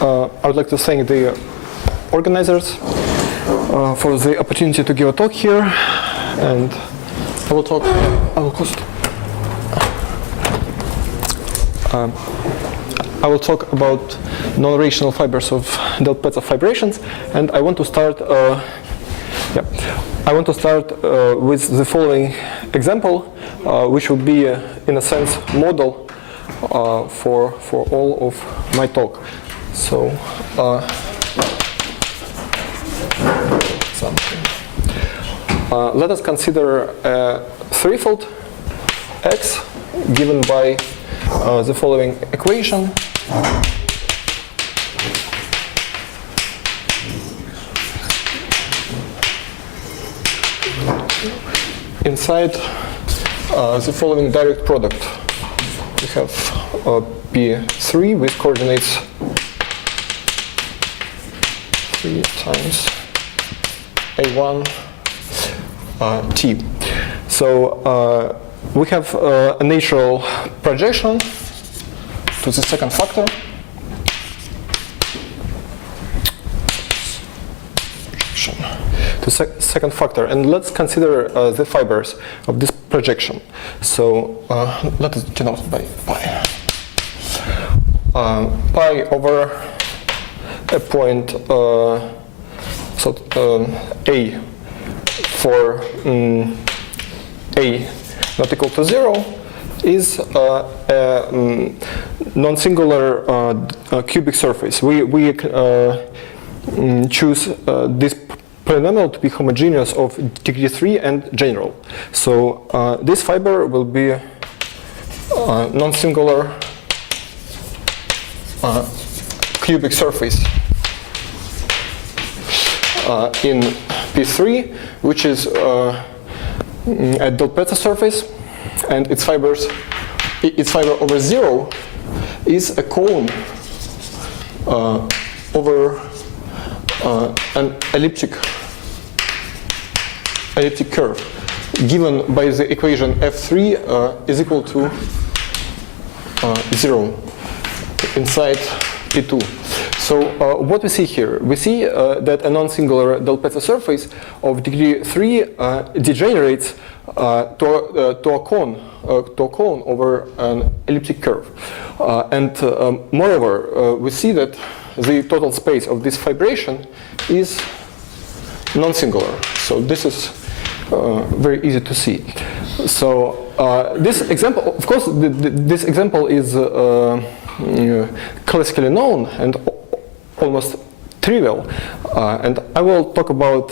I would like to thank the organizers for the opportunity to give a talk here, and I will talk about non-rational fibers of Pezzo fibrations, and I want to start. With the following example, which will be, in a sense, model for all of my talk. So, let us consider a threefold x given by the following equation. Inside the following direct product, we have P3 with coordinates 3 times A1 T. So we have a natural projection to the second factor. Second factor, and let's consider the fibers of this projection. So let us denote by pi. Pi over a point A for A not equal to 0 is a non-singular cubic surface. We choose this polynomial to be homogeneous of degree 3 and general. So this fiber will be non-singular cubic surface in P3, which is a Pezzo surface, and its fiber over 0 is a cone over an elliptic curve, given by the equation F3 is equal to 0 inside P2. So what we see here, we see that a non-singular Pezzo surface of degree 3 degenerates to a cone over an elliptic curve, and moreover, we see that the total space of this fibration is non-singular. So this is very easy to see. So this example, of course, this example is classically known and almost trivial, and I will talk about,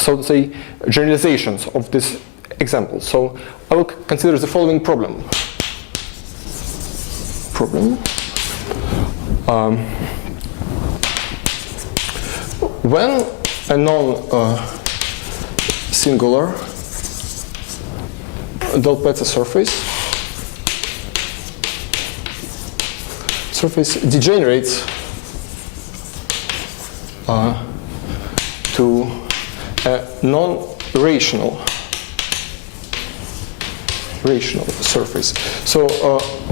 so to say, generalizations of this example. So I will consider the following problem. When a non-singular Pezzo surface degenerates to a non-rational surface. So,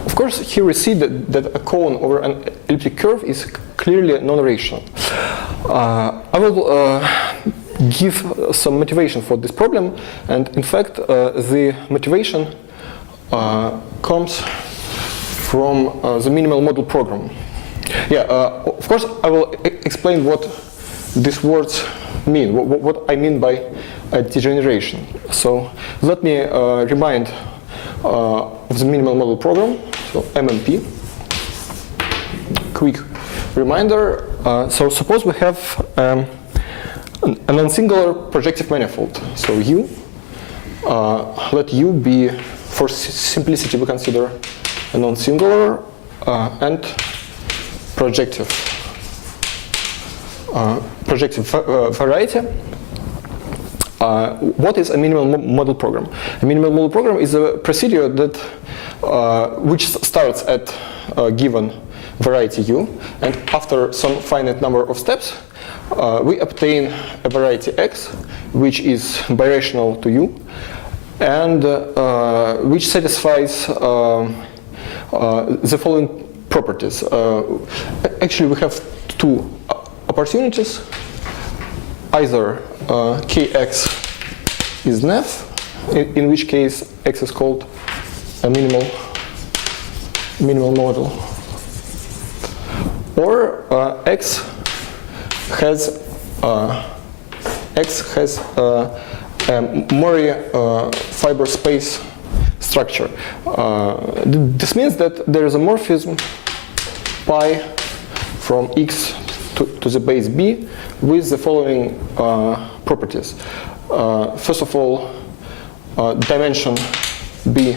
of course, here we see that a cone over an elliptic curve is clearly non-rational. I will give some motivation for this problem, and in fact, the motivation comes from the minimal model program. Of course, I will explain what these words mean, what I mean by a degeneration. So let me remind of the minimal model program, so MMP. Quick reminder. So suppose we have a non-singular projective manifold. So U, let U be, for simplicity, we consider a non-singular and projective variety. What is a minimal model program? A minimal model program is a procedure that which starts at a given variety U, and after some finite number of steps, we obtain a variety X, which is birational to U, and which satisfies the following properties. Actually, we have two opportunities. Either kx is nef, in which case x is called a minimal model, or x has a Mori fiber space structure. This means that there is a morphism pi from x to the base b with the following properties. First of all, dimension b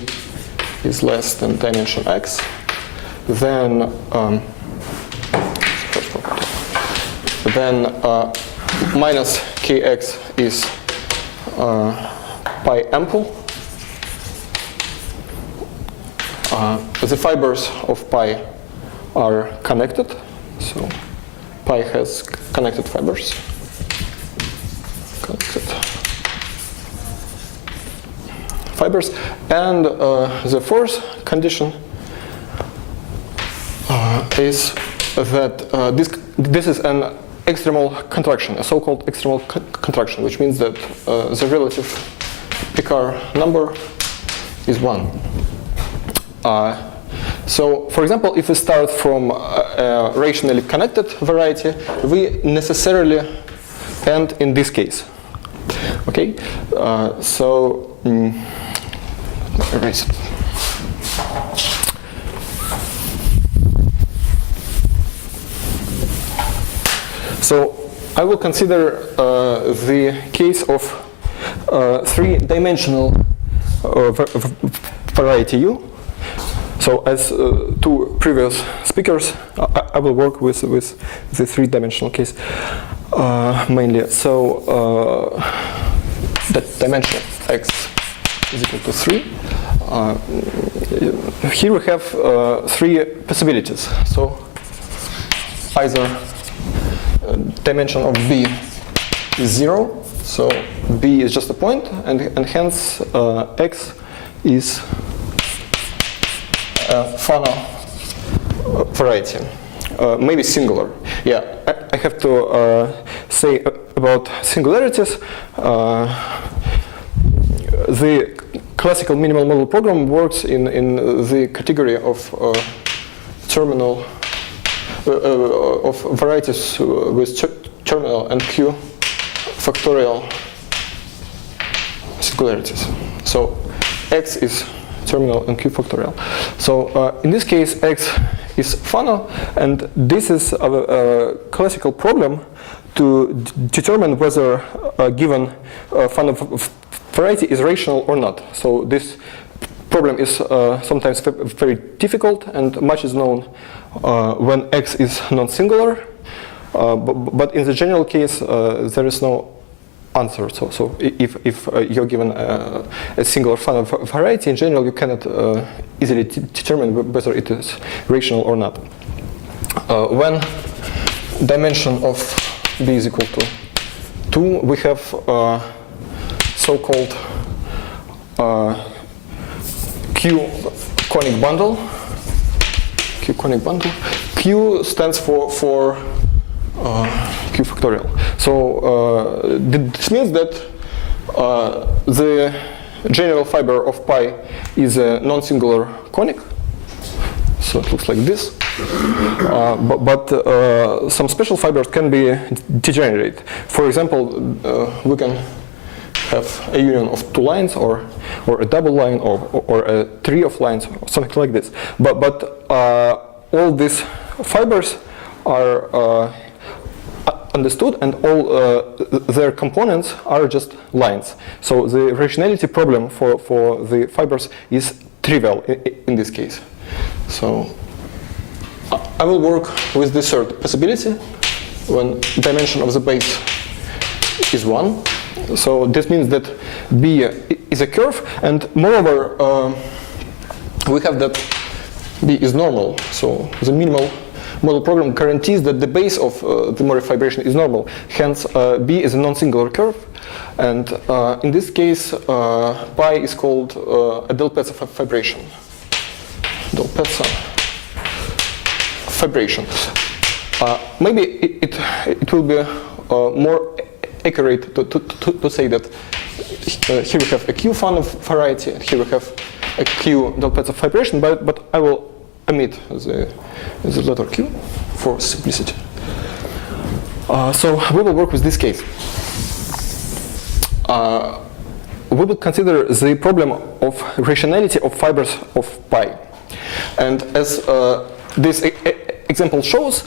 is less than dimension x. Then minus kx is pi ample. The fibers of pi are connected, so pi has connected fibers. And the fourth condition is that this is an extremal contraction, a so-called extremal contraction, which means that the relative Picard number is 1. So, for example, if we start from a rationally connected variety, we necessarily end in this case. Okay, so erase it. So I will consider the case of three-dimensional variety U. So as two previous speakers, I will work with the three-dimensional case mainly. So that dimension x is equal to 3. Here we have three possibilities. So either dimension of b is 0, so b is just a point, and hence x is a Fano variety, maybe singular. Yeah, I have to say about singularities. The classical minimal model program works in the category of terminal of varieties with terminal and q factorial singularities. So x is terminal and q factorial. So in this case, x is Fano, and this is a classical problem to determine whether a given Fano variety is rational or not. So this problem is sometimes very difficult, and much is known when x is non-singular. But in the general case, there is no answer. So if you're given a singular Fano variety, in general, you cannot easily determine whether it is rational or not. When dimension of b is equal to 2, we have so-called Q-conic bundle. Q-conic bundle. Q stands for Q factorial. So this means that the general fiber of pi is a non-singular conic. So it looks like this. But some special fibers can be degenerate. For example, we can have a union of two lines, or a double line, or a tree of lines, or something like this. But all these fibers are understood, and all their components are just lines. So the rationality problem for the fibers is trivial in this case. So I will work with the third possibility when dimension of the base is 1. So this means that B is a curve, and moreover, we have that B is normal. So the minimal model program guarantees that the base of the Mori fibration is normal. Hence, B is a non-singular curve, and in this case, pi is called a del Pezzo fibration. Del Pezzo fibration. Maybe it will be more accurate to say that here we have a Q fan of variety, and here we have a Q Del-Pezzo fibration, but I will omit the letter Q for simplicity. So we will work with this case. We will consider the problem of rationality of fibers of pi. And as this example shows,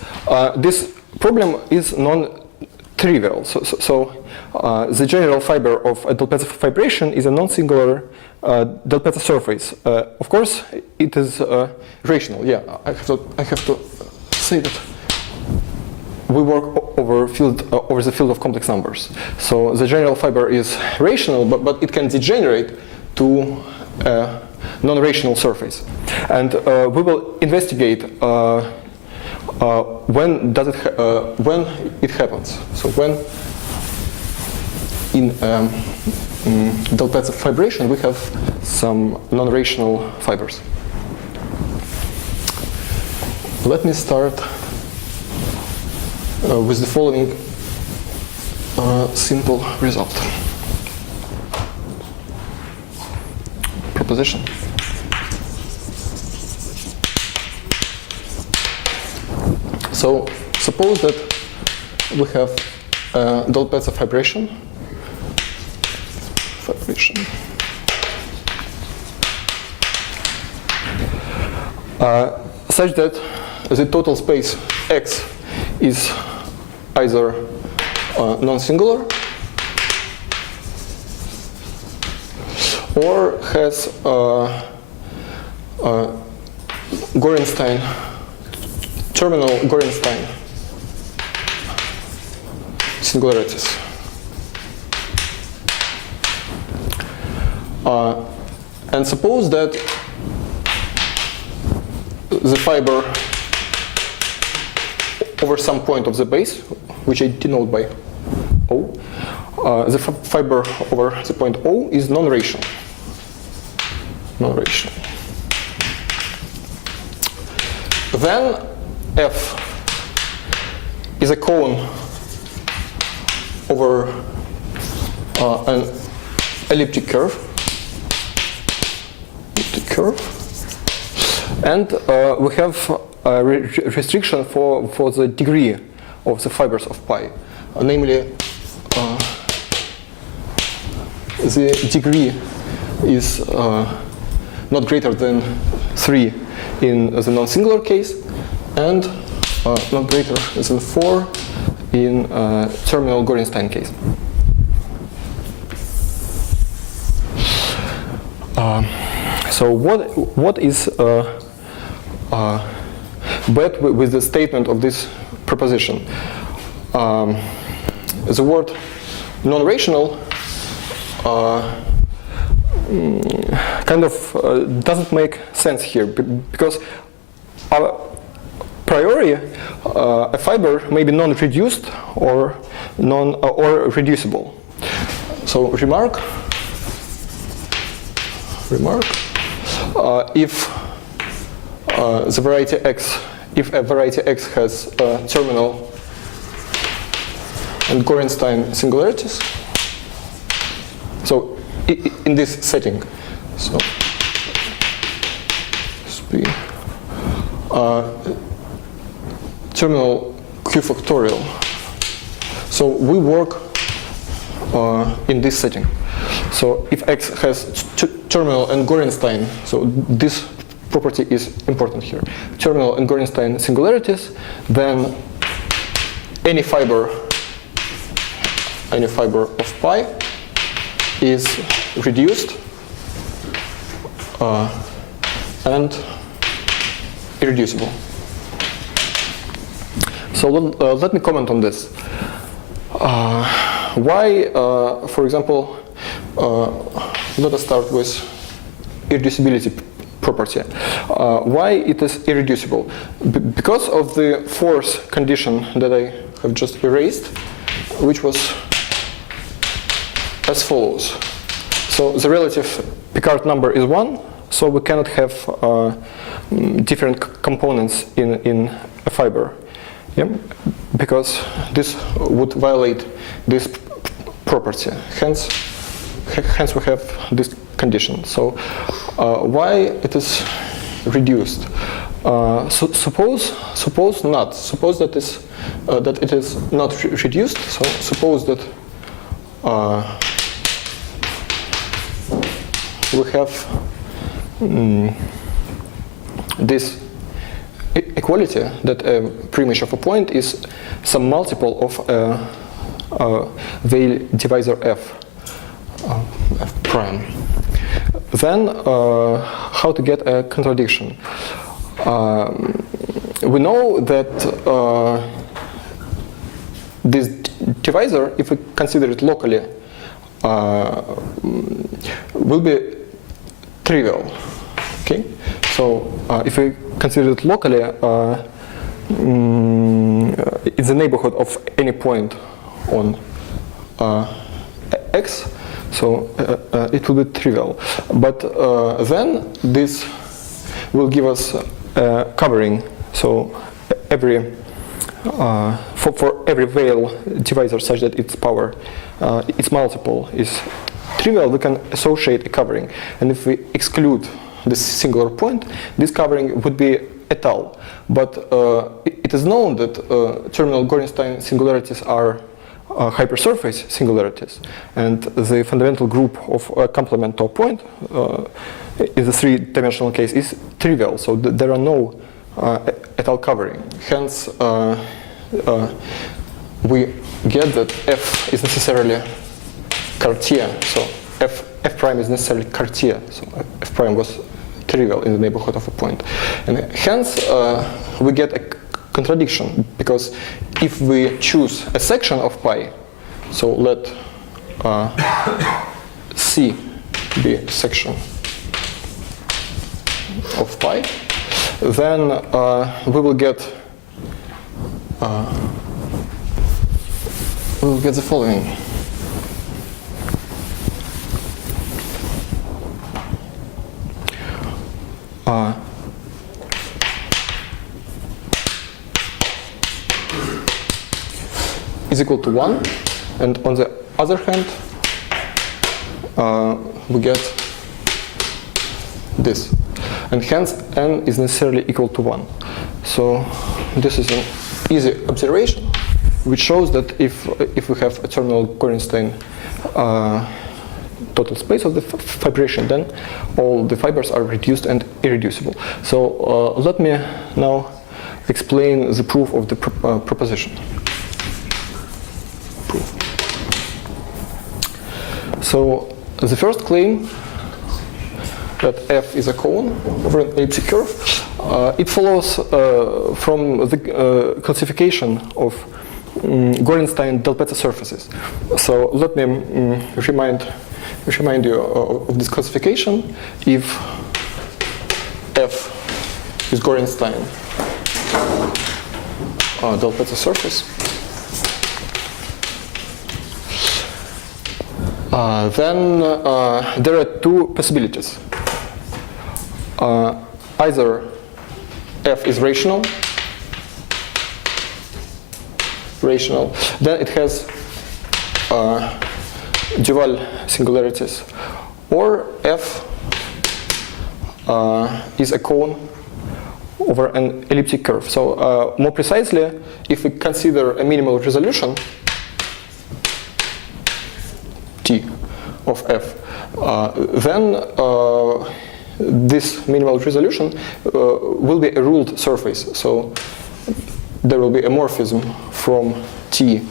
this problem is non-trivial. So the general fiber of a Del-Pezzo fibration is a non-singular Del-Pezzo surface. Of course, it is rational. Yeah, I have to say that we work over the field of complex numbers. So the general fiber is rational, but it can degenerate to a non-rational surface. And we will investigate when it happens. So when in Del-Pezzo fibration we have some non-rational fibers. Let me start with the following simple result. Proposition. So suppose that we have Del-Pezzo fibration. Such that the total space X is either non-singular or has Gorenstein, terminal Gorenstein singularities. And suppose that the fiber over some point of the base, which I denote by O, the fiber over the point O is non-rational. Non-rational. Then F is a cone over an elliptic curve. And we have a restriction for the degree of the fibers of pi, namely the degree is not greater than 3 in the non-singular case and not greater than 4 in terminal Gorenstein case. So what is bad with the statement of this proposition? The word non-rational kind of doesn't make sense here, because a priori a fiber may be non-reduced or reducible. So remark if the variety X, if a variety X has terminal and Gorenstein singularities, so in this setting, so terminal Q factorial. So we work in this setting. So if X has terminal and Gorenstein, so this property is important here. Terminal and Gorenstein singularities, then any fiber of pi is reduced and irreducible. So let me comment on this. Why, for example, let us start with irreducibility property. Why it is irreducible? Because of the fourth condition that I have just erased, which was as follows. So the relative Picard number is 1, so we cannot have different components in a fiber, yeah? Because this would violate this property. Hence we have this condition. So why it is reduced? So suppose not. Suppose that it is not reduced. So suppose that we have this equality that a preimage of a point is some multiple of a Weil divisor f prime. Then how to get a contradiction? We know that this divisor, if we consider it locally, will be trivial. Okay, so if we consider it locally, in the neighborhood of any point on x, so it will be trivial. But then this will give us covering. So every for every Weil divisor such that its power, its multiple is trivial, we can associate a covering. And if we exclude this singular point, this covering would be étal. But it is known that terminal Gorenstein singularities are hypersurface singularities, and the fundamental group of a complement to a point in the three-dimensional case is trivial. So there are no étal covering. Hence, we get that f is necessarily Cartier. So f prime is necessarily Cartier. So f prime was trivial in the neighborhood of a point, and hence we get a contradiction, because if we choose a section of pi, so let C be a section of pi, then we will get the following. Is equal to 1, and on the other hand we get this, and hence n is necessarily equal to 1. So this is an easy observation which shows that if we have a terminal Gorenstein total space of the fibration, then all the fibers are reduced and irreducible. So let me now explain the proof of the proposition. So the first claim, that f is a cone over an elliptic curve, it follows from the classification of Gorenstein del Pezzo surfaces. So let me remind you of this classification. If f is Gorenstein del Pezzo surface, then there are two possibilities. Either f is rational, then it has dual singularities, or f is a cone over an elliptic curve. So more precisely, if we consider a minimal resolution T of f, then this minimal resolution will be a ruled surface. So there will be a morphism from T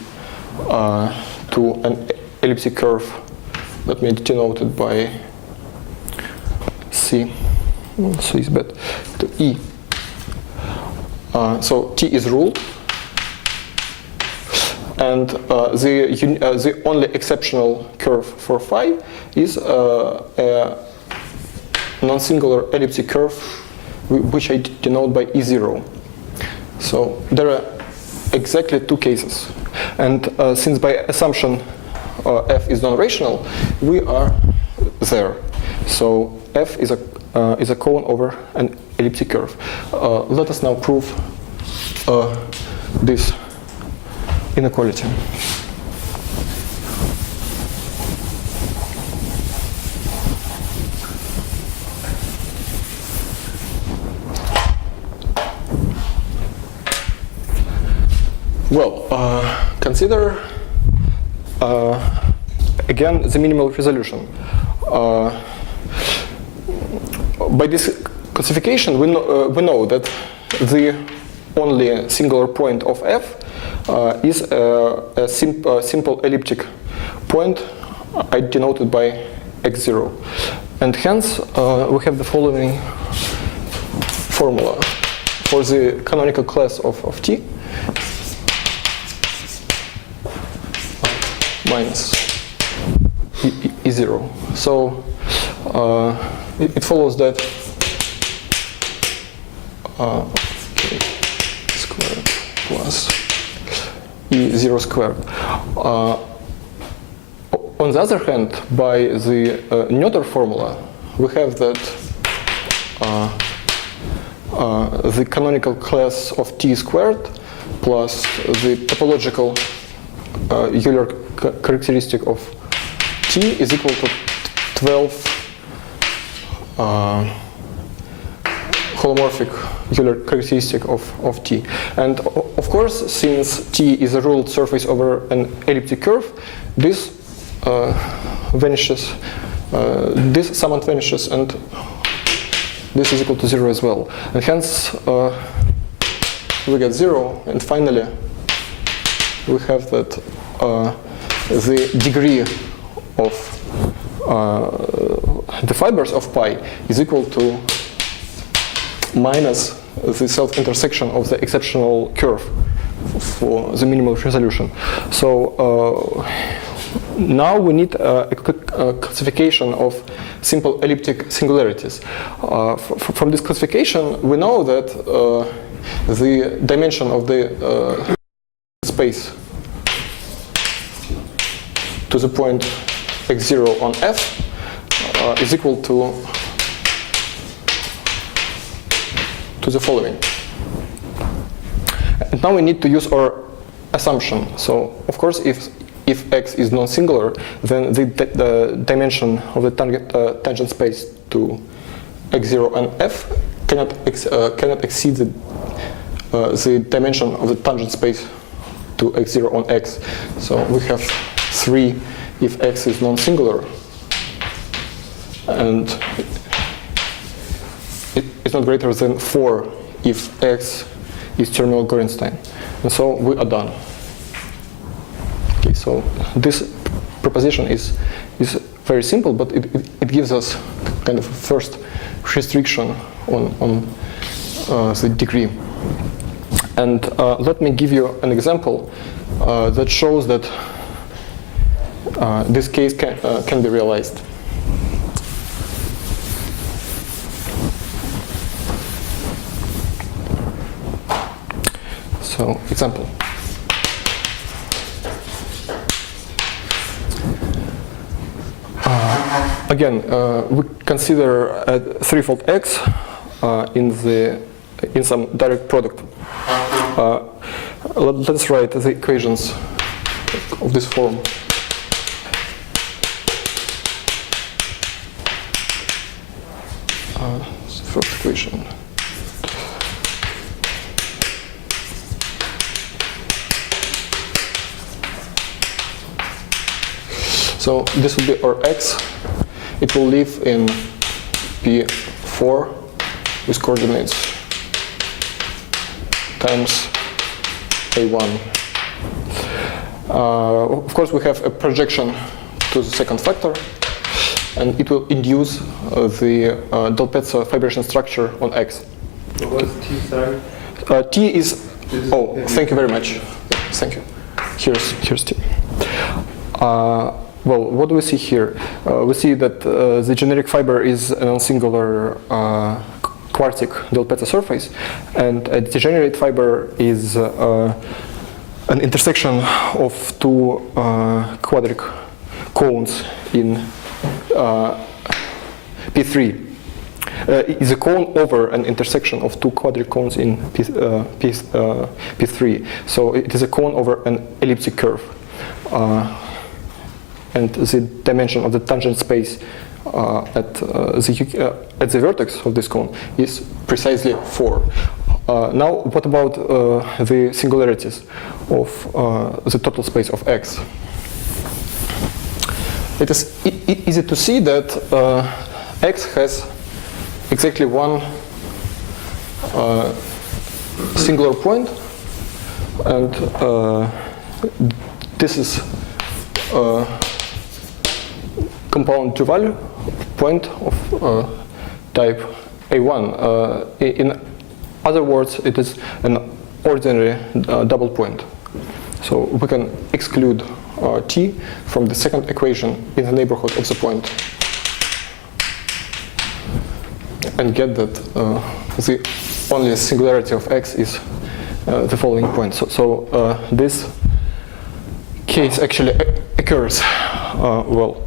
to an elliptic curve. Let me denote it by C. So it's bad to E. So T is ruled, and the only exceptional curve for phi is a non-singular elliptic curve, which I denote by E0. So there are exactly two cases, and since by assumption f is non-rational, we are there. So f is a is a cone over an elliptic curve. Let us now prove this inequality. Well, consider again the minimal resolution. By this classification, we know that the only singular point of f is a simple elliptic point denoted by x0. And hence, we have the following formula for the canonical class of T minus E0. So it follows that okay, squared plus E0 squared. On the other hand, by the Noether formula, we have that the canonical class of T squared plus the topological Euler characteristic of T is equal to 12 holomorphic Euler characteristic of T. And of course, since T is a ruled surface over an elliptic curve, this vanishes, this summand vanishes, and this is equal to 0 as well. And hence, we get 0, and finally, we have that the degree of the fibers of pi is equal to minus the self-intersection of the exceptional curve for the minimal resolution. So now we need a classification of simple elliptic singularities. From this classification, we know that the dimension of the space to the point x0 on f is equal to the following. And now we need to use our assumption. So of course, if x is non-singular, then the dimension of the tangent space to x0 and f cannot exceed the dimension of the tangent space to x0 on x. So we have 3 if x is non-singular, and it's not greater than 4 if x is terminal Gorenstein. And so we are done. Okay, so this proposition is very simple, but it gives us kind of a first restriction on the degree. And let me give you an example that shows that this case can be realized. So, example. Again, we consider a threefold x in some direct product. Let's write the equations of this form. First equation. So this will be our x. It will live in P4 with coordinates times A1. Of course, we have a projection to the second factor, and it will induce the del Pezzo fibration structure on X. So what's T, sorry? T is, oh, thank you very much. Thank you. Here's T. Well, what do we see here? We see that the generic fiber is a non-singular quartic del Pezzo surface, and a degenerate fiber is an intersection of two quadric cones in P3. is a cone over an intersection of two quadric cones in P3. So it is a cone over an elliptic curve. And the dimension of the tangent space at the vertex of this cone is precisely 4. Now, what about the singularities of the total space of X? It is easy to see that X has exactly one singular point, and this is compound two-value point of type A1. In other words, it is an ordinary double point. So we can exclude T from the second equation in the neighborhood of the point and get that the only singularity of X is the following point. So this case actually occurs. Well,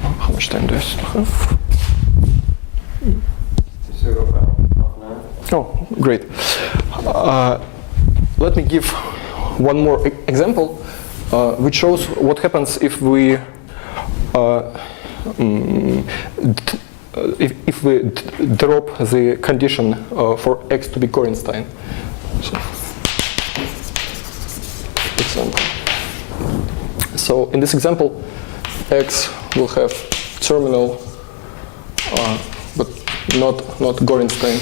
how much time do I still have? Oh, great. Let me give one more example, which shows what happens if we drop the condition for X to be Gorenstein. So in this example, X will have terminal, but not Gorenstein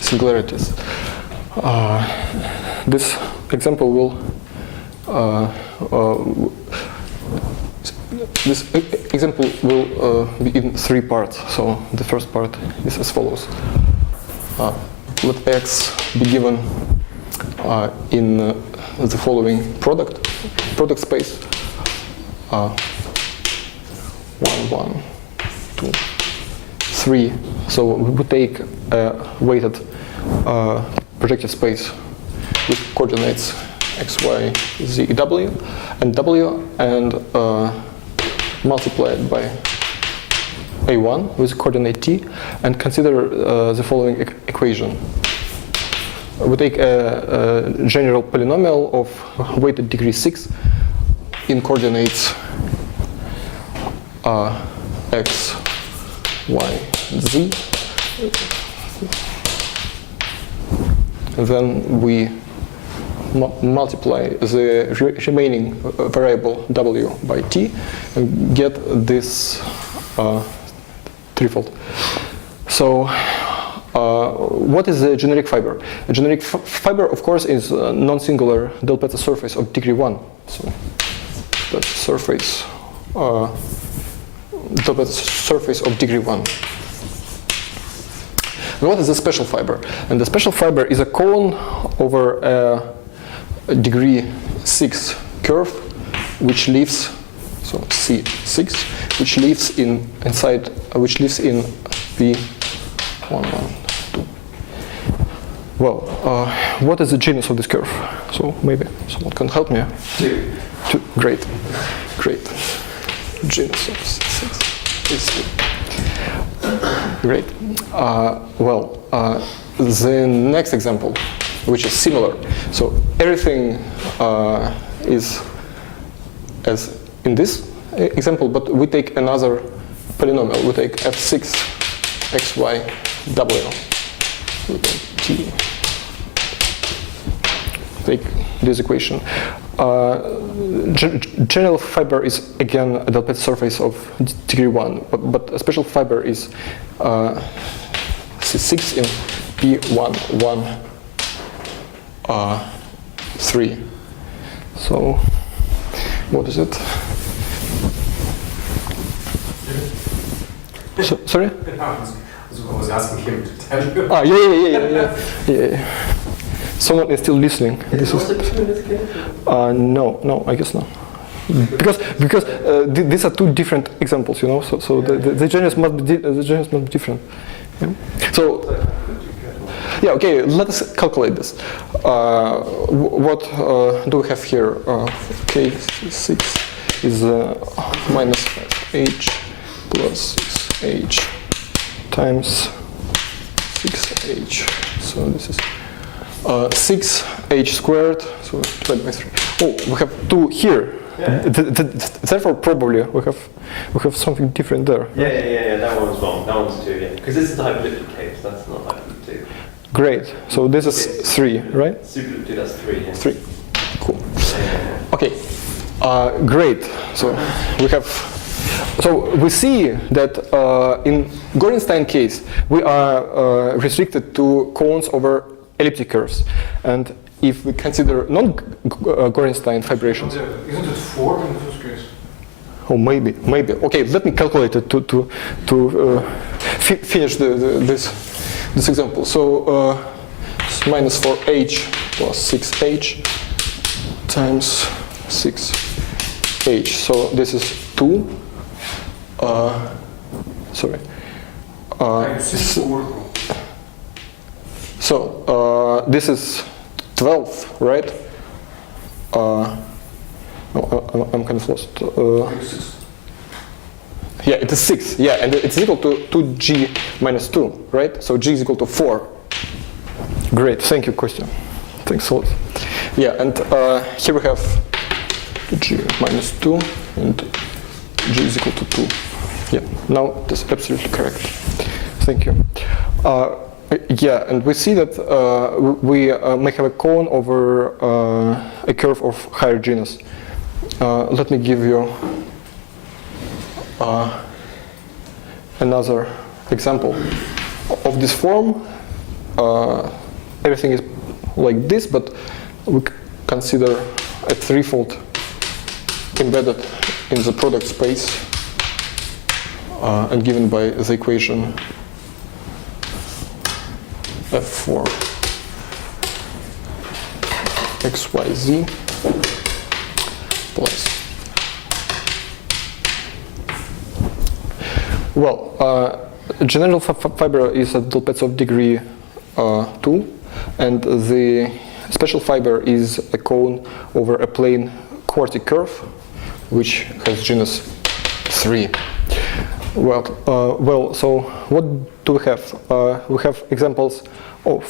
singularities. This example will be in 3 parts. So the first part is as follows: let X be given in the following product space: 1, 1, 2, 3. So we would take a weighted projective space with coordinates x, y, z, w, and w, and multiply it by a1 with coordinate t, and consider the following equation. We take a general polynomial of weighted degree 6 in coordinates x, y, z. And then we multiply the remaining variable w by t and get this threefold. So what is a generic fiber? A generic fiber, of course, is a non-singular del Pezzo surface of degree 1. So that's surface del Pezzo surface of degree 1. And what is a special fiber? And the special fiber is a cone over a degree 6 curve, which lives, so C6, which lives in P1, 1, 2. Well, what is the genus of this curve? So maybe someone can help me. 2. Great. Genus of C6 is 2. Great. The next example, which is similar. So everything is as in this example, but we take another polynomial. We take f6 xy w. We take t. Take this equation. General fiber is again a del Pezzo surface of degree 1, but a special fiber is C6 in P1, 1, 3. So, what is it? Sorry? It happens. I was asking him to tell you. Yeah. Someone is still listening. This is No, I guess not. Because these are 2 different examples, you know. So the genus must be different. Yeah? So yeah, okay. Let us calculate this. What do we have here? K6 is minus 5h plus 6. 6h times 6h. So this is 6h squared, so divided by 3. Oh, we have 2 here. Yeah. Therefore, probably we have something different there. Yeah. That one's wrong. That one's 2. Yeah. Because this is the hyperelliptic case. That's not hyperelliptic 2. Great. So this is 3, right? Superelliptic. That's 3. Yeah. 3. Cool. Yeah. Okay. Great. So we have. So we see that in Gorenstein case we are restricted to cones over elliptic curves, and if we consider non-Gorenstein fibrations. Isn't it 4 in the first case? Oh, maybe. Okay, let me calculate it to finish this example. So it's minus 4h plus 6h times 6h. So this is 2. Sorry. So this is 12, right? No, I'm kind of lost. Yeah, it is 6. Yeah, and it's equal to 2g minus 2, right? So g is equal to 4. Great, thank you, Kostya. Thanks a lot. Yeah, and here we have 2g minus 2 and g is equal to 2. Yeah, now that's absolutely correct. Thank you. Yeah, and we see that we may have a cone over a curve of higher genus. Let me give you another example of this form. Everything is like this, but we consider a threefold embedded in the product space and given by the equation F4 xyz plus. Well, general fiber is a Pezzo of degree 2, and the special fiber is a cone over a plane quartic curve, which has genus 3. Well, so what do we have? We have examples of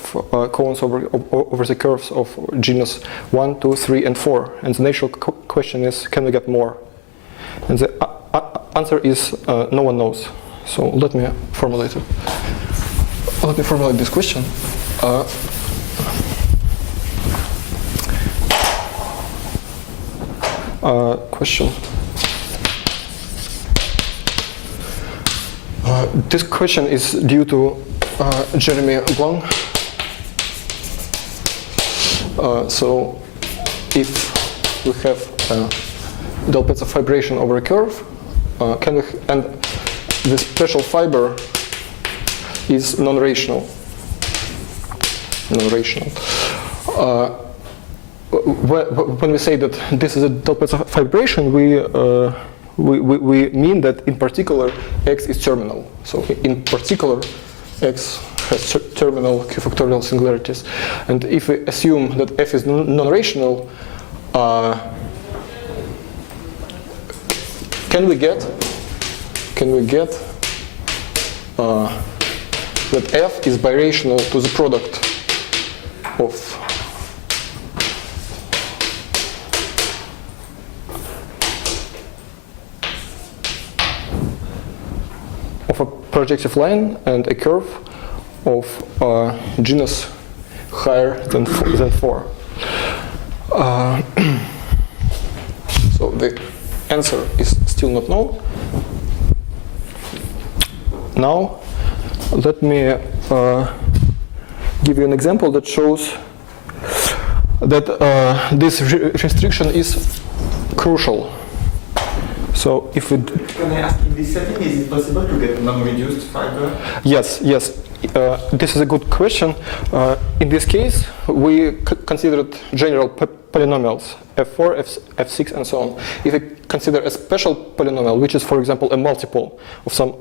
cones over the curves of genus 1, 2, 3, and 4. And the natural question is, can we get more? And the answer is no one knows. So let me formulate it. Let me formulate this question. Question. This question is due to Jeremy Blanc. So if we have del Pezzo fibration over a curve, can we, and the special fiber is non-rational. When we say that this is a del Pezzo fibration, we mean that in particular X is terminal. So in particular X has terminal Q factorial singularities. And if we assume that F is non-rational, can we get that F is birational to the product of a projective line and a curve of genus higher than 4. So the answer is still not known. Now let me give you an example that shows that this restriction is crucial. So if we Can I ask, in this setting, is it possible to get non-reduced fiber? Yes. This is a good question. In this case, we considered general polynomials, F4, F6, and so on. If we consider a special polynomial, which is, for example, a multiple of some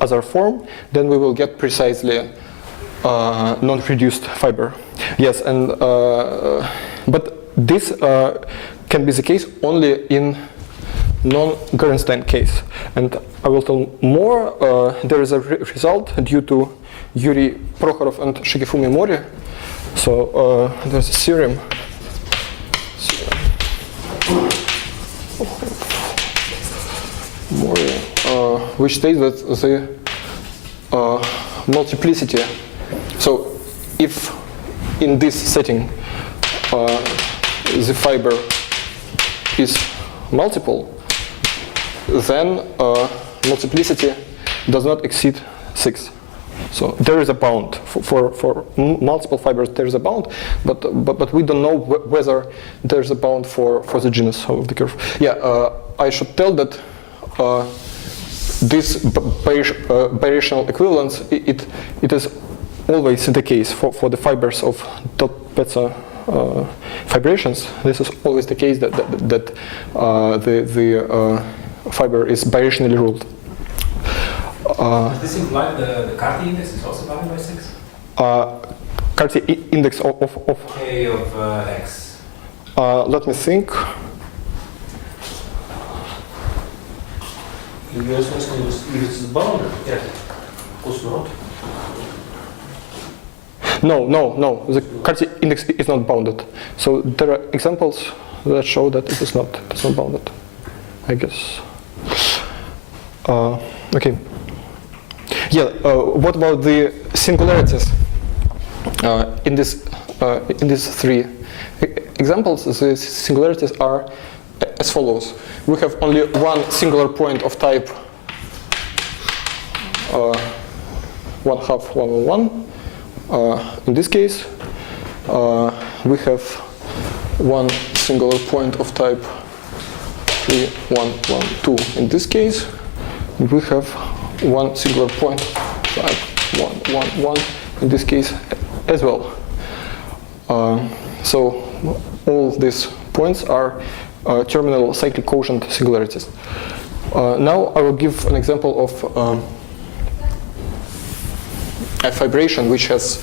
other form, then we will get precisely non-reduced fiber. Yes, and but this can be the case only in non-Gorenstein case. And I will tell more. There is a result due to Yuri Prokhorov and Shigefumi Mori. So there's a theorem. Mori, which states that the multiplicity. So if in this setting the fiber is multiple, then multiplicity does not exceed 6. So there is a bound for multiple fibers. There is a bound, but we don't know whether there is a bound for the genus of the curve. Yeah, I should tell that this birational equivalence it is always the case for the fibers of Pezzo fibrations. This is always the case that the fiber is birationally ruled. Does this imply the Cartier index is also bounded by 6? Cartier index of A of X. let me think. It's bounded. Yeah. Of course not. No. The Cartier index is not bounded. So there are examples that show that it is not bounded, I guess. Okay. Yeah. What about the singularities? In these three examples, the singularities are as follows. We have only one singular point of type 1/2, 1/1. In this case, we have one singular point of type 3, 1, 1, 2. In this case, we have one singular point type 1, 1, 1. In this case, as well. So all these points are terminal cyclic quotient singularities. Now I will give an example of a fibration which has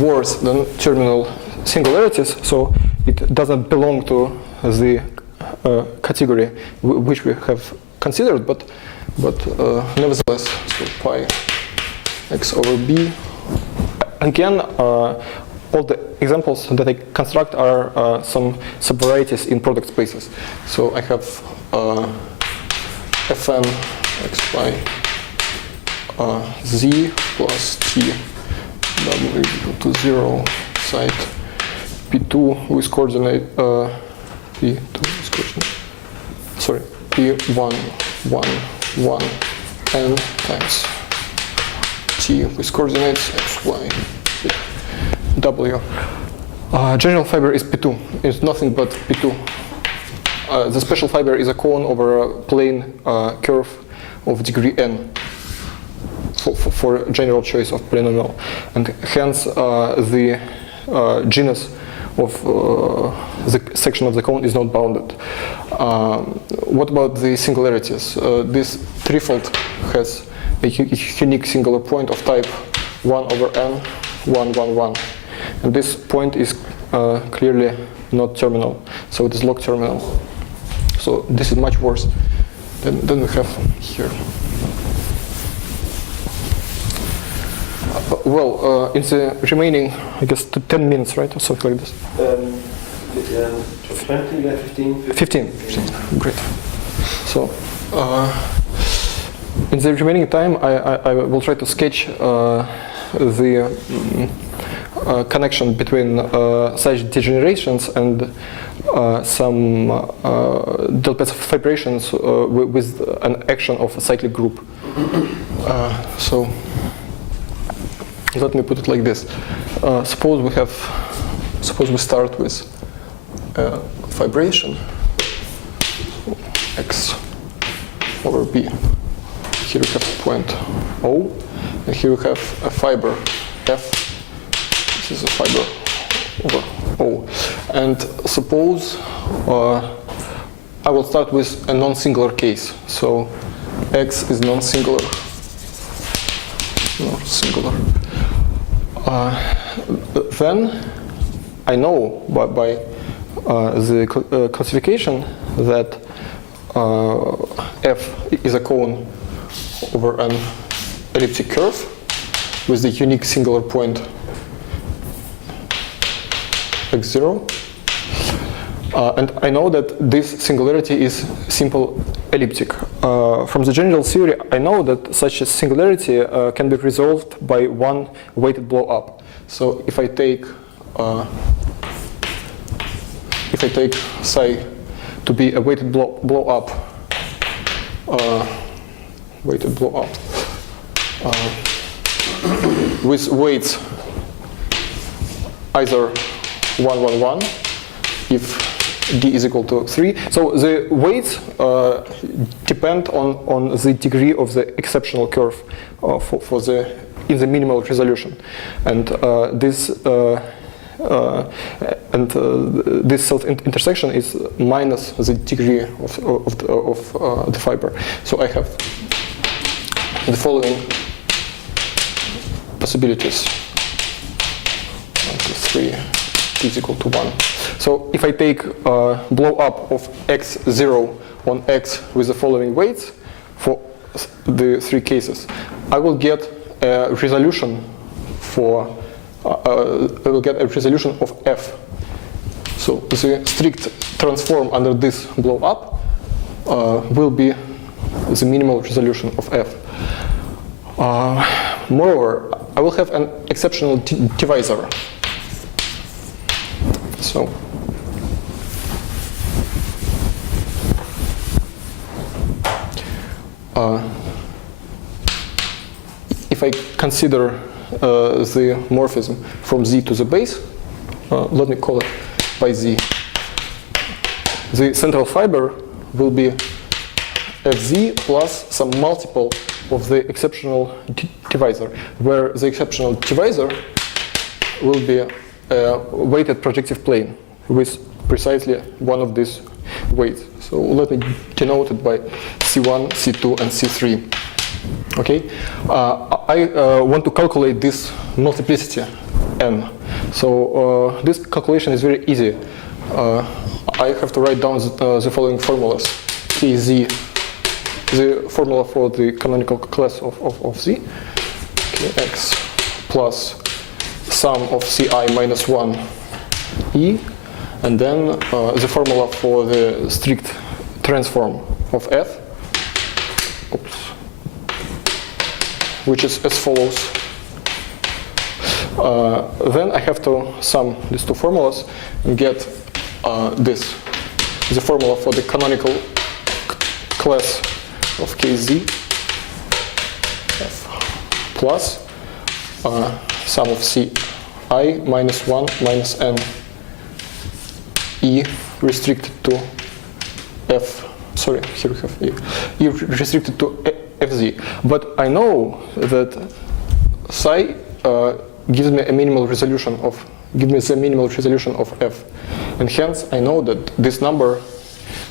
worse than terminal singularities, so it doesn't belong to the category which we have considered, but nevertheless, so pi x over b. Again, all the examples that I construct are some subvarieties in product spaces. So I have fn x y z plus t w equal to 0 side p2 with coordinate p2 with coordinate, sorry, p1 1 1 n times t with coordinates x y w. General fiber is P2. It's nothing but P2. The special fiber is a cone over a plane curve of degree n for general choice of polynomial, and hence the genus of the section of the cone is not bounded. What about the singularities? This threefold has a unique singular point of type 1 over n 1 1 1. And this point is clearly not terminal, so it is log terminal. So this is much worse than we have here. Well, in the remaining, I guess, 10 minutes, right, or something like this. 20, 15. 15. Great. So in the remaining time, I will try to sketch the connection between such degenerations and some Pezzo fibrations with an action of a cyclic group. So let me put it like this. Suppose we start with a fibration x over b. Here we have a point O, and here we have a fiber F. This is a fiber over O. And suppose I will start with a non-singular case. So X is non-singular. Then I know by the classification that F is a cone over an elliptic curve with the unique singular point x0. And I know that this singularity is simple elliptic. From the general theory, I know that such a singularity can be resolved by one weighted blow up. So if I take psi to be a weighted blow up, with weights either 1, 1, 1, if d is equal to 3. So the weights depend on the degree of the exceptional curve in the minimal resolution, and this self-intersection is minus the degree of the fiber. So I have the following possibilities: 1, 2, 3, t is equal to 1. So if I take blow up of x0 on x with the following weights for the three cases, I will get a resolution for of f. So the strict transform under this blow up will be the minimal resolution of f. Moreover, I will have an exceptional divisor. So if I consider the morphism from z to the base, let me call it by z, the central fiber will be fz plus some multiple of the exceptional divisor, where the exceptional divisor will be a weighted projective plane with precisely one of these weights. So let me denote it by C1, C2, and C3. Okay, I want to calculate this multiplicity n. So this calculation is very easy. I have to write down the following formulas: Kz, the formula for the canonical class of Z, X plus sum of Ci minus 1 E, and then the formula for the strict transform of F, which is as follows. Then I have to sum these two formulas and get this, the formula for the canonical class of Kz, F, plus sum of Ci minus 1 minus n E restricted to F. Sorry, here we have E restricted to Fz. But I know that psi gives me a minimal resolution of F, and hence I know that this number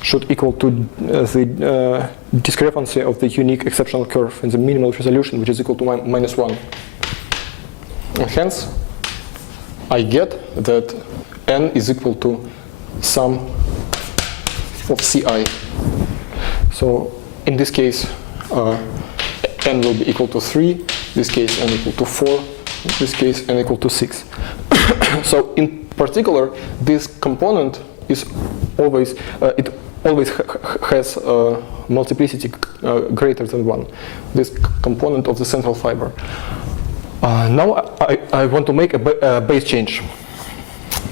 should equal to the discrepancy of the unique exceptional curve in the minimal resolution, which is equal to minus 1. And hence I get that n is equal to sum of Ci. So in this case, n will be equal to 3, in this case n equal to 4, in this case n equal to 6. So in particular, this component is always, has multiplicity greater than 1, this component of the central fiber. Now I want to make a base change.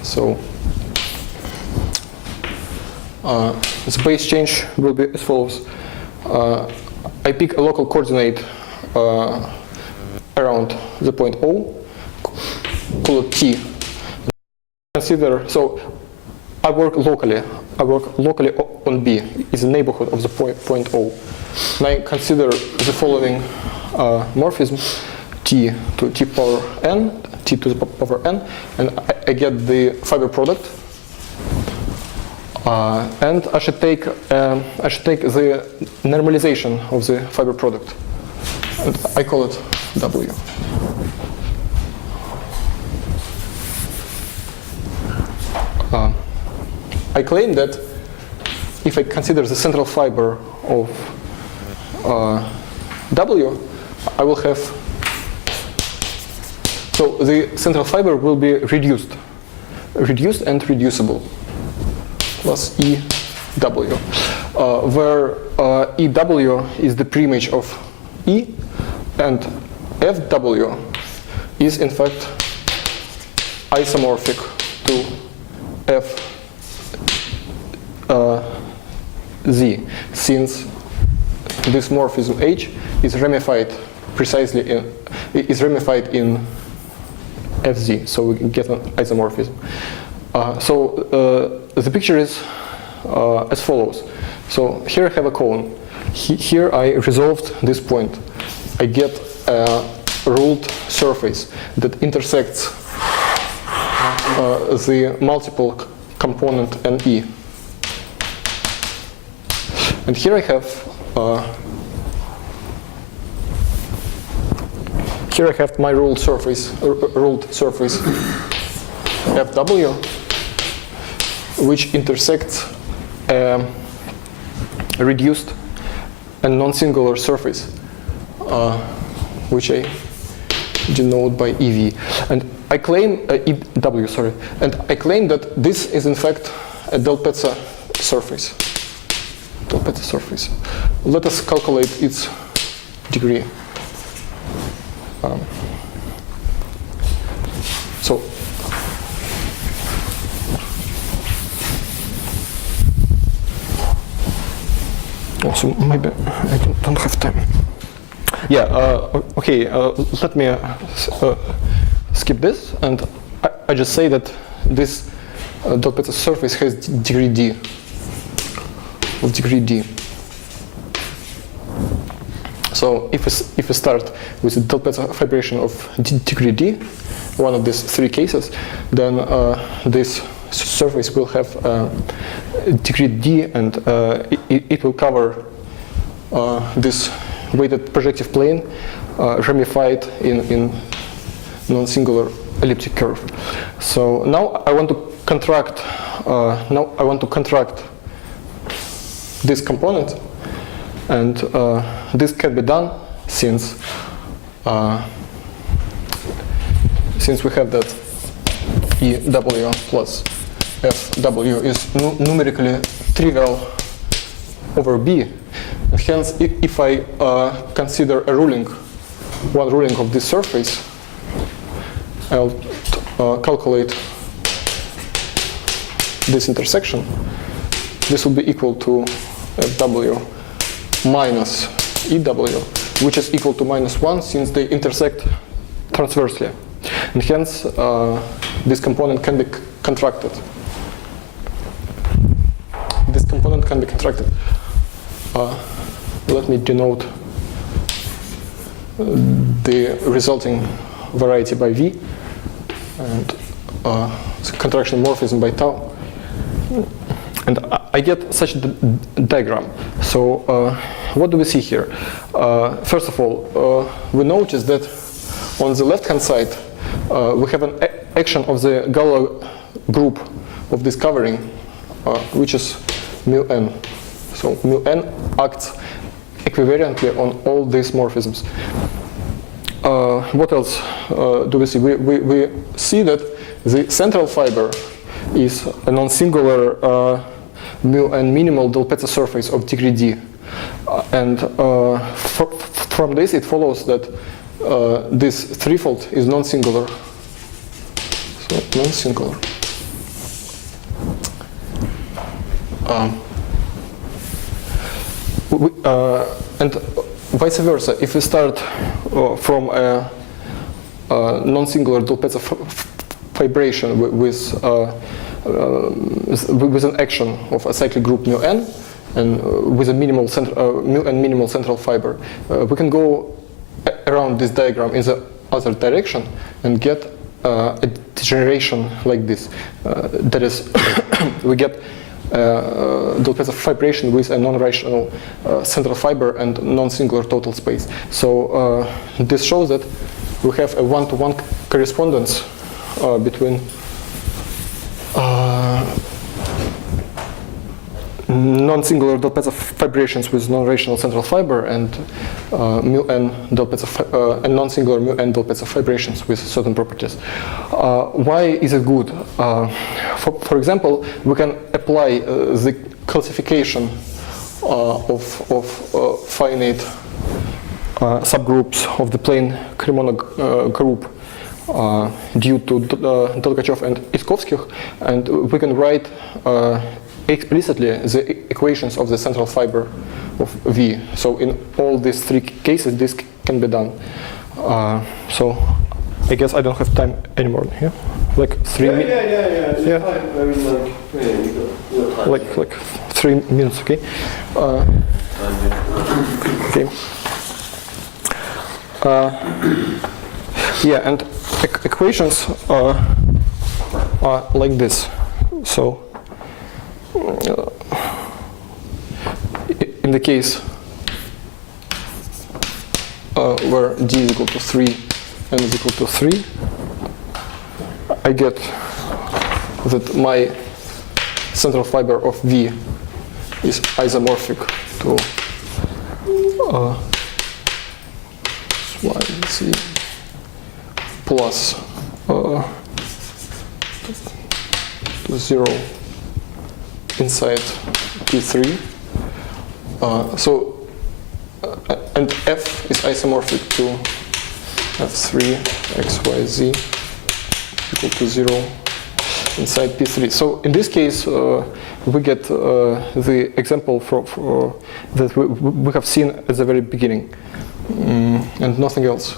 So the base change will be as follows. I pick a local coordinate around the point O, call it T. Consider, so I work locally on B, is the neighborhood of the point O. And I consider the following morphism, T to T power n, T to the power n, and I get the fiber product. And I should take the normalization of the fiber product, and I call it W. I claim that if I consider the central fiber of W, I will have, so the central fiber will be reduced and reducible, plus EW, where EW is the preimage of E, and FW is in fact isomorphic to FZ, since this morphism H is ramified precisely in FZ, so we can get an isomorphism. So the picture is as follows. So here I have a cone. Here I resolved this point. I get a ruled surface that intersects the multiple component NE. And here I have my ruled surface FW, which intersects a reduced and non-singular surface, which I denote by EV. And I claim EW, sorry, and I claim that this is in fact a del Pezzo surface. Del Pezzo surface. Let us calculate its degree. So also maybe I don't have time. Yeah. Okay. Let me skip this, and I just say that this del Pezzo surface has degree D. Of degree D. So if we start with a del Pezzo fibration of degree D, one of these three cases, then this surface will have degree D, and it will cover this weighted projective plane ramified in non-singular elliptic curve. So now I want to contract. This component, and this can be done since we have that EW plus FW is numerically trivial over B. And hence, if I consider one ruling of this surface, I'll calculate this intersection. This will be equal to FW minus EW, which is equal to -1 since they intersect transversely. And hence, this component can be contracted. This component can be contracted. Let me denote the resulting variety by V, and contraction morphism by tau. And I get such a diagram. So what do we see here? First of all, we notice that on the left-hand side, we have an action of the Galois group of this covering, which is mu n. So mu n acts equivariantly on all these morphisms. What else do we see? We see that the central fiber is a non-singular mu n minimal del Pezzo surface of degree D. And from this it follows that this threefold is non-singular. So non-singular. And vice versa, if we start from a non-singular del Pezzo fibration with an action of a cyclic group mu n, and with a minimal mu n minimal central fiber, we can go around this diagram in the other direction and get a degeneration like this. That is, we get del Pezzo fibration with a non-rational central fiber and non-singular total space. So this shows that we have a one-to-one correspondence non-singular del Pezzo fibrations with non-rational central fiber and mu n del Pezzo and non-singular mu n del Pezzo fibrations with certain properties. Why is it good? For example, we can apply the classification of finite subgroups of the plane Cremona group due to Dolgachov and Iskovskih, and we can write explicitly the equations of the central fiber of V. So in all these three cases, this can be done. So I guess I don't have time anymore here. Like 3 minutes. Yeah. I mean, you got time. Like 3 minutes, okay? Okay. Yeah, and equations are like this. So in the case where d is equal to 3 and is equal to 3, I get that my central fiber of V is isomorphic to YC plus 0 inside P3. And F is isomorphic to F3 XYZ equal to 0 inside P3. So in this case, we get the example that we have seen at the very beginning, and nothing else.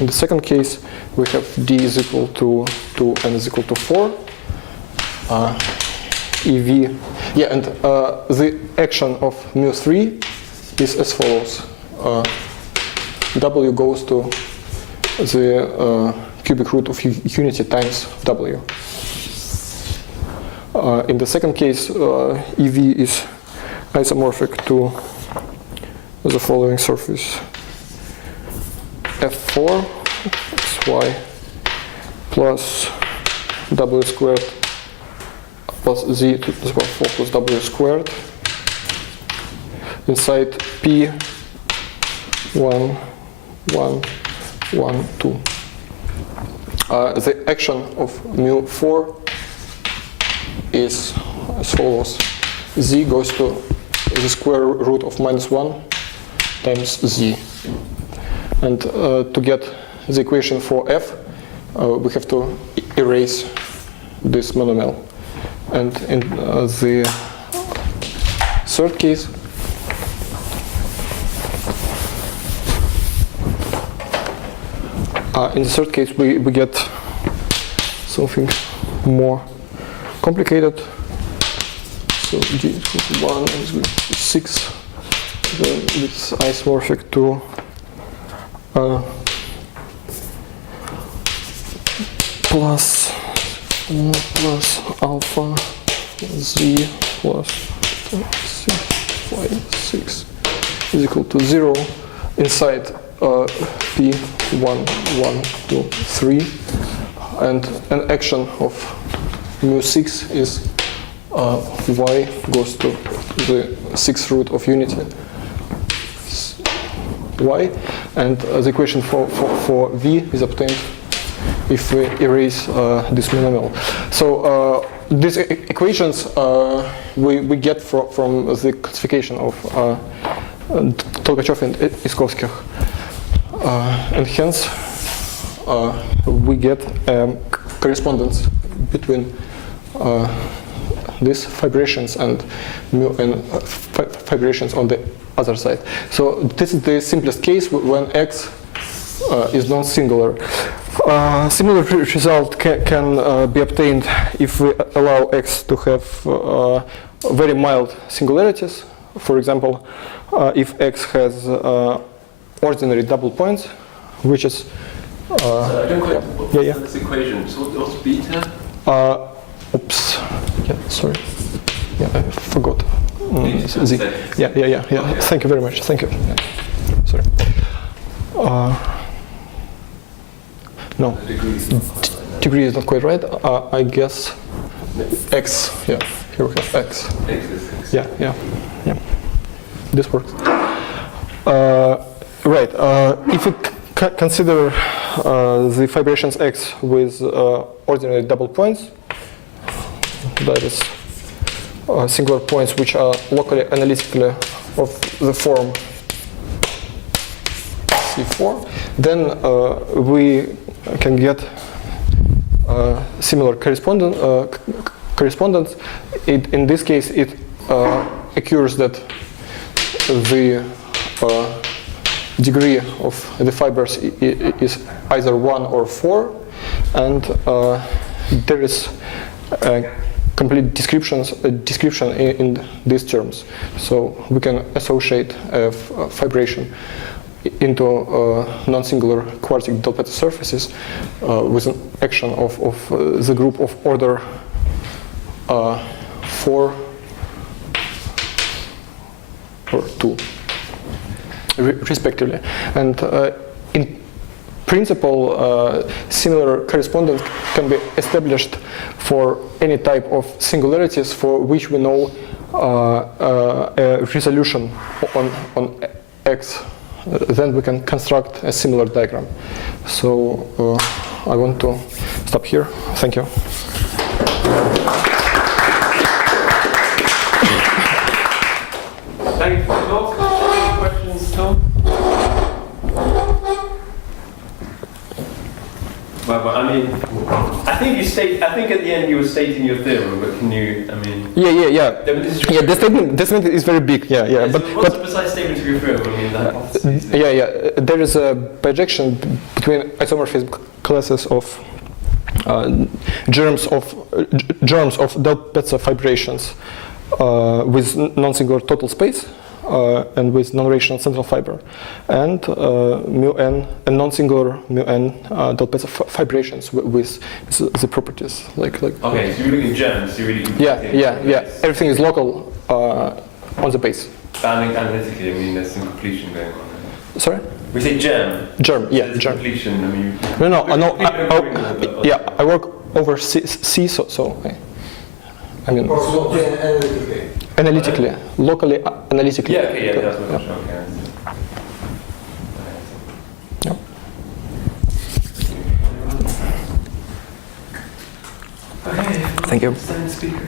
In the second case, we have D is equal to 2 and is equal to 4. EV, yeah, and the action of mu3 is as follows. W goes to the cubic root of unity times W. In the second case, EV is isomorphic to the following surface. F4 xy plus W squared plus Z to the power 4 plus W squared inside P 1, 1, 1, 2. The action of mu4 is as follows. Z goes to the square root of -1 times Z. And to get the equation for F, we have to erase this monomial. And in the third case, we get something more complicated. So G is equal to 1 and is equal to 6. Then it's isomorphic to plus alpha Z plus 6y6 is equal to 0 inside P1, 1, 2, 3, and an action of mu6 is y goes to the 6th root of unity y, and the equation for V is obtained if we erase this monomial. So these equations we get from the classification of Dolgachov and Iskovskih, and hence we get correspondence between these fibrations and mu and fibrations on the other side. So this is the simplest case when X is non-singular. Similar result can be obtained if we allow X to have very mild singularities. For example, if X has ordinary double points, which is I don't quite. yeah. This equation. So what's beta? Oops. Yeah, sorry. Yeah, I forgot. Z. Yeah. Thank you very much. Thank you. Yeah. Sorry. No. Degree is not quite right. I guess X. Yeah, here we have X. X is X. Yeah. This works. Right. If we consider the fibrations X with ordinary double points, that is singular points which are locally analytically of the form C4, then we can get similar correspondence. In this case, it occurs that the degree of the fibers is either 1 or 4, and there is a complete description in these terms. So we can associate a fibration into non-singular quartic Delpetta surfaces with an action of the group of order 4 or 2, respectively. And in principle, similar correspondence can be established for any type of singularities for which we know a resolution on X. Then we can construct a similar diagram. So I want to stop here. Thank you. Thank you. Lots of questions, Tom? Well, I mean, I think at the end you were stating your theorem, but can you, I mean... Yeah. The statement is very big, yeah. What's the precise statement of your theorem? I mean, the hypothesis. There is a bijection between isomorphism classes of germs of Delpetta fibrations with non-singular total space and with non-rational central fiber, and mu n and non-singular mu n Delpetta fibrations with the properties like. Okay, so you're looking at germs. So you're really. Yeah. Everything is local on the base. Bounding analytically, I mean, there's some completion going on there. Sorry. We say germ. Germ, yeah, There's germ. Completion. I mean. I work over C, so I mean. Analytically, locally analytically. Yeah, okay, yeah, that's my question. Okay. Thank you. Stand speaker.